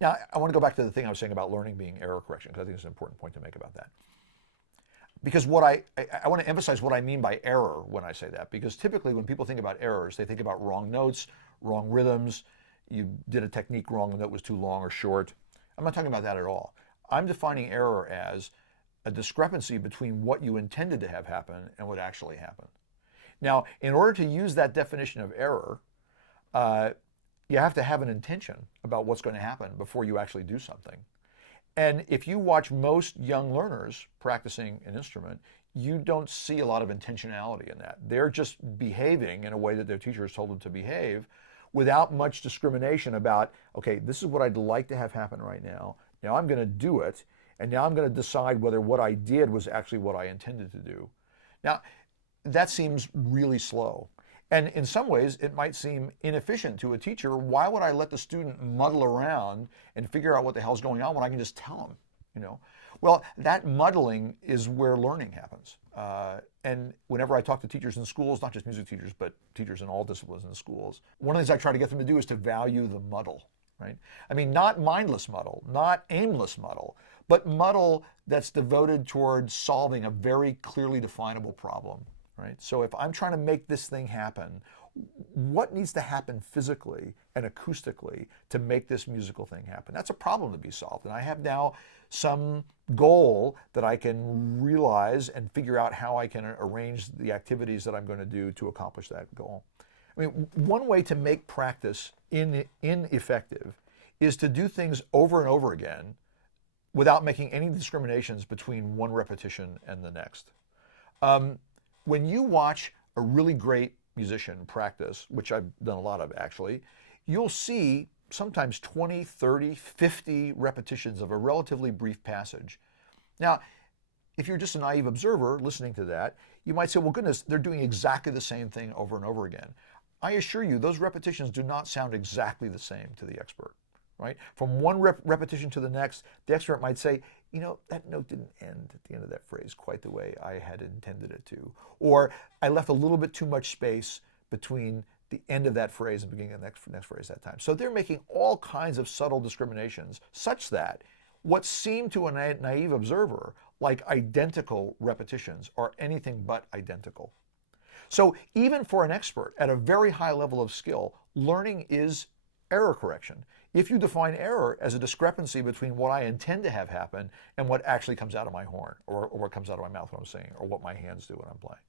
Now, I want to go back to the thing I was saying about learning being error correction, because I think it's an important point to make about that. Because I want to emphasize what I mean by error when I say that, because typically when people think about errors, they think about wrong notes, wrong rhythms, you did a technique wrong, the note was too long or short. I'm not talking about that at all. I'm defining error as a discrepancy between what you intended to have happen and what actually happened. Now, in order to use that definition of error, uh, you have to have an intention about what's going to happen before you actually do something. And if you watch most young learners practicing an instrument, you don't see a lot of intentionality in that. They're just behaving in a way that their teacher has told them to behave without much discrimination about, okay, this is what I'd like to have happen right now. Now I'm going to do it. And now I'm going to decide whether what I did was actually what I intended to do. Now, that seems really slow. And in some ways, it might seem inefficient to a teacher. Why would I let the student muddle around and figure out what the hell's going on when I can just tell them, you know? Well, that muddling is where learning happens. And whenever I talk to teachers in schools, not just music teachers, but teachers in all disciplines in schools, one of the things I try to get them to do is to value the muddle, right? I mean, not mindless muddle, not aimless muddle, but muddle that's devoted towards solving a very clearly definable problem, right? So if I'm trying to make this thing happen, what needs to happen physically and acoustically to make this musical thing happen? That's a problem to be solved. And I have now some goal that I can realize and figure out how I can arrange the activities that I'm going to do to accomplish that goal. I mean, one way to make practice ineffective is to do things over and over again without making any discriminations between one repetition and the next. When you watch a really great musician practice, which I've done a lot of actually, you'll see sometimes 20, 30, 50 repetitions of a relatively brief passage. Now, if you're just a naive observer listening to that, you might say, well, goodness, they're doing exactly the same thing over and over again. I assure you, those repetitions do not sound exactly the same to the expert, right? From one repetition to the next, the expert might say, you know, that note didn't end at the end of that phrase quite the way I had intended it to. Or I left a little bit too much space between the end of that phrase and the beginning of the next phrase that time. So they're making all kinds of subtle discriminations such that what seem to a naive observer like identical repetitions are anything but identical. So even for an expert at a very high level of skill, learning is error correction. If you define error as a discrepancy between what I intend to have happen and what actually comes out of my horn, or what comes out of my mouth when I'm singing, or what my hands do when I'm playing.